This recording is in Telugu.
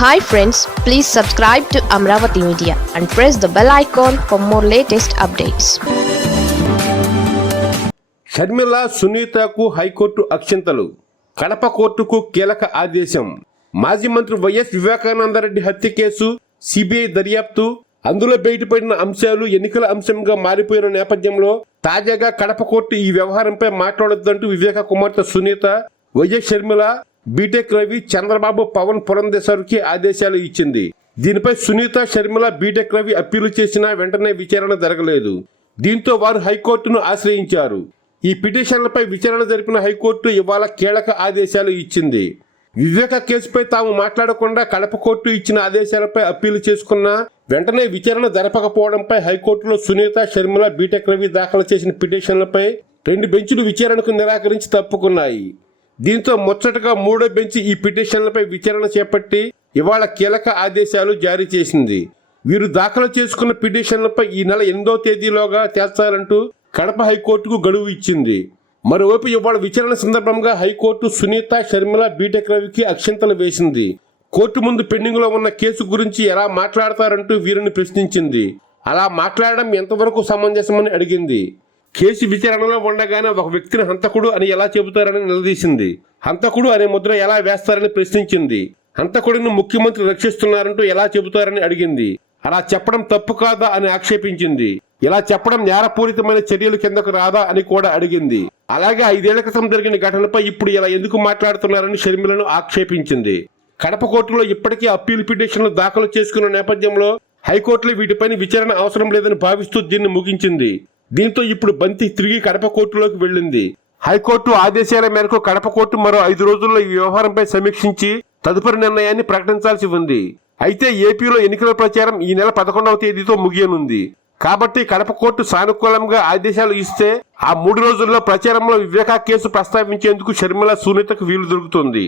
Hi friends please subscribe to Amaravati media and press the bell icon for more latest updates Sharmila సునీతకు high court అక్షింతలు. కడప కోర్టుకు కీలక ఆదేశం. మాజీ మంత్రి వైఎస్ వివేకానందరెడ్డి హత్య కేసు సిబిఐ దర్యాప్తు. అందులో బయటపడిన అంశాలు ఎన్నికల అంశంగా మారిపోయిన నేపథ్యంలో తాజాగా కడప కోర్టు ఈ వ్యవహారంపై మాట్లాడొద్దంటూ వివేక కుమార్తె Sunitha Y S Sharmila B Tech Ravi Chandrababu Pawan పురంధేశ్వరికి ఆదేశాలు ఇచ్చింది. దీనిపై Sunitha Sharmila B Tech Ravi appeal చేసినా వెంటనే విచారణ జరగలేదు. దీంతో వారు హైకోర్టును ఆశ్రయించారు. ఈ పిటిషన్లపై విచారణ జరిపిన హైకోర్టు ఇవాళ కీలక ఆదేశాలు ఇచ్చింది. వివేక కేసుపై తాము మాట్లాడకుండా కడప కోర్టు ఇచ్చిన ఆదేశాలపై అప్పీలు చేసుకున్న వెంటనే విచారణ జరపకపోవడంపై హైకోర్టులో సునీత షర్మిల బీటెక్ రవి దాఖలు చేసిన పిటిషన్లపై రెండు బెంచులు విచారణకు నిరాకరించి తప్పుకున్నాయి. దీంతో ముచ్చటగా మూడో బెంచ్ ఈ పిటిషన్లపై విచారణ చేపట్టి ఇవాళ కీలక ఆదేశాలు జారీ చేసింది. వీరు దాఖలు చేసుకున్న పిటిషన్లపై ఈ నెల ఎనిమిదో తేదీలోగా తేల్చాలంటూ కడప హైకోర్టుకు గడువు ఇచ్చింది. మరోవైపు ఇవాళ విచారణ సందర్భంగా హైకోర్టు సునీత షర్మిల బీటెక్ రవికి అక్షంతలు వేసింది. కోర్టు ముందు పెండింగ్లో ఉన్న కేసు గురించి ఎలా మాట్లాడతారంటూ వీరిని ప్రశ్నించింది. అలా మాట్లాడడం ఎంతవరకు సమంజసమని అడిగింది. కేసు విచారణలో ఉండగానే ఒక వ్యక్తిని హంతకుడు అని ఎలా చెబుతారని నిలదీసింది. హంతకుడు అనే ముద్ర ఎలా వేస్తారని ప్రశ్నించింది. హంతకుడిని ముఖ్యమంత్రి రక్షిస్తున్నారంటూ ఎలా చెబుతారని అడిగింది. అలా చెప్పడం తప్పు కాదా అని ఆక్షేపించింది. ఇలా చెప్పడం నేరపూరితమైన చర్యలు కిందకు రాదా అని కూడా అడిగింది. అలాగే ఐదేళ్ళ క్రితం జరిగిన ఘటనపై ఇప్పుడు ఇలా ఎందుకు మాట్లాడుతున్నారని షర్మిలను ఆక్షేపించింది. కడప కోర్టులో ఇప్పటికీ అప్పీల్ పిటిషన్లు దాఖలు చేసుకున్న నేపథ్యంలో హైకోర్టులో వీటిపైన విచారణ అవసరం లేదని భావిస్తూ దీన్ని ముగించింది. దీంతో ఇప్పుడు బంతి తిరిగి కడప కోర్టులోకి వెళ్ళింది. హైకోర్టు ఆదేశాల మేరకు కడప కోర్టు మరో ఐదు రోజుల్లో ఈ వ్యవహారంపై సమీక్షించి తదుపరి నిర్ణయాన్ని ప్రకటించాల్సి ఉంది. అయితే ఏపీలో ఎన్నికల ప్రచారం ఈ నెల పదకొండవ తేదీతో ముగియనుంది. కాబట్టి కడప కోర్టు సానుకూలంగా ఆదేశాలు ఇస్తే ఆ మూడు రోజుల్లో ప్రచారంలో వివేకా కేసు ప్రస్తావించేందుకు షర్మిల సునీతకు వీలు దొరుకుతుంది.